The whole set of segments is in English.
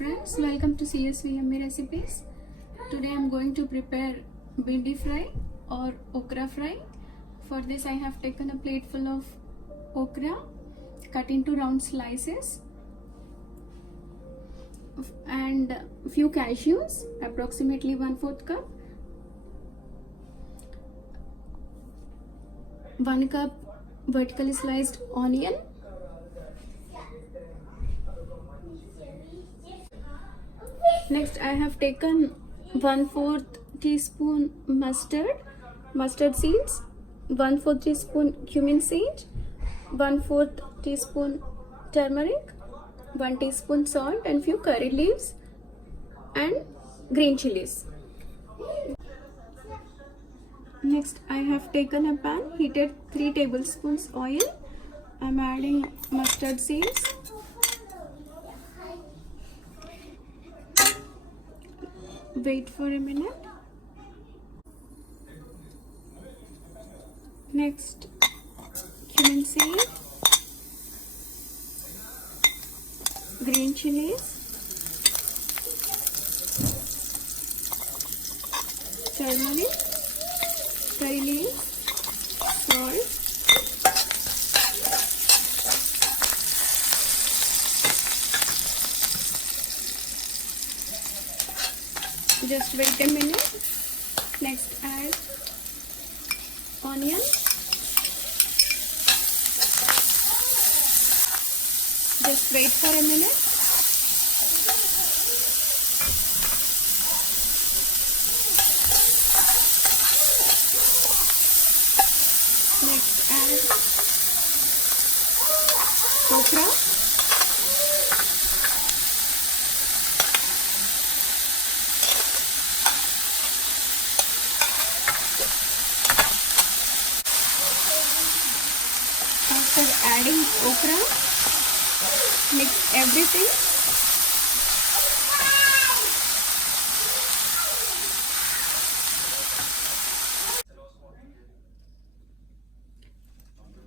friends, welcome to CSV YummY recipes. Today I am going to prepare bhindi fry or okra fry. For this I have taken a plate full of okra cut into round slices and few cashews, approximately 1/4 cup, 1 cup vertically sliced onion, next I have taken 1/4 teaspoon mustard seeds, 1/4 teaspoon cumin seeds, 1/4 teaspoon turmeric, 1 teaspoon salt and few curry leaves and green chillies. Next I have taken a pan, heated 3 tablespoons oil. I am adding mustard seeds, wait for a minute. Next cumin seed, green chillies, turmeric, curry leaves, salt, just wait a minute. Next add onion, just wait for a minute. Next add okra, after adding okra, mix everything.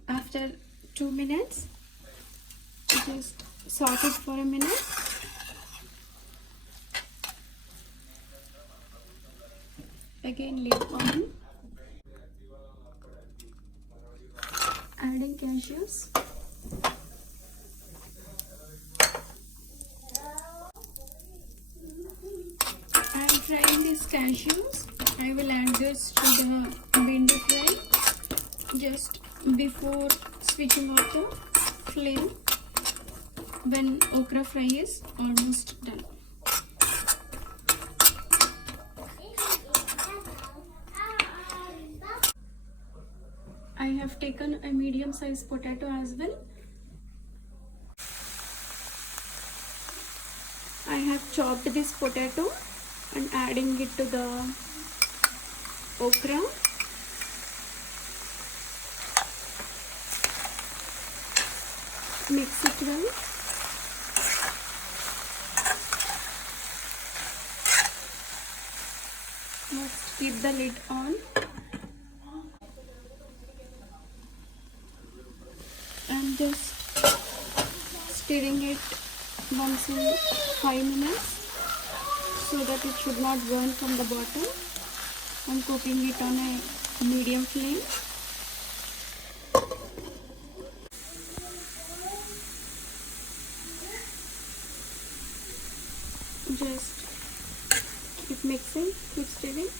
After 2 minutes, just saute it for a minute. Again lid on. Adding cashews. I am frying these cashews. I will add this to the bhindi fry just before switching off the flame when okra fry is almost done. I have taken a medium sized potato as well. I have chopped this potato and adding it to the okra. Mix it well. Let's keep the lid on. And just stirring it once in 5 minutes so that it should not burn from the bottom. I'm cooking it on a medium flame. Just keep mixing, keep stirring.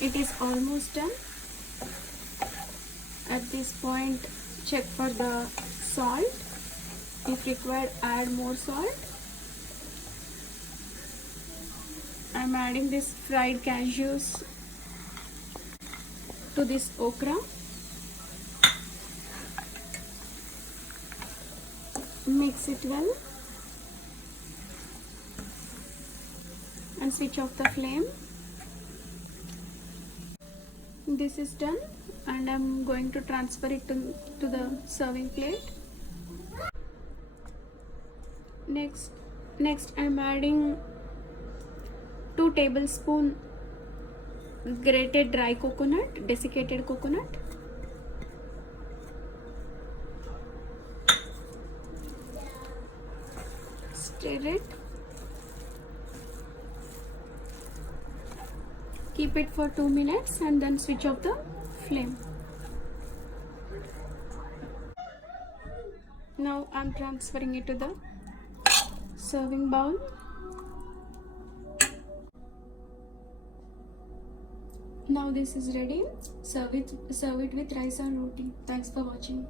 It is almost done. At this point, check for the salt. If required, add more salt. I am adding this fried cashews to this okra. Mix it well and switch off the flame. This is done and I'm going to transfer it to the serving plate. Next I'm adding 2 tablespoons grated dry coconut, desiccated coconut. Stir it. Keep it for 2 minutes and then switch off the flame. Now I'm transferring it to the serving bowl. Now this is ready. Serve it with rice or roti. Thanks for watching.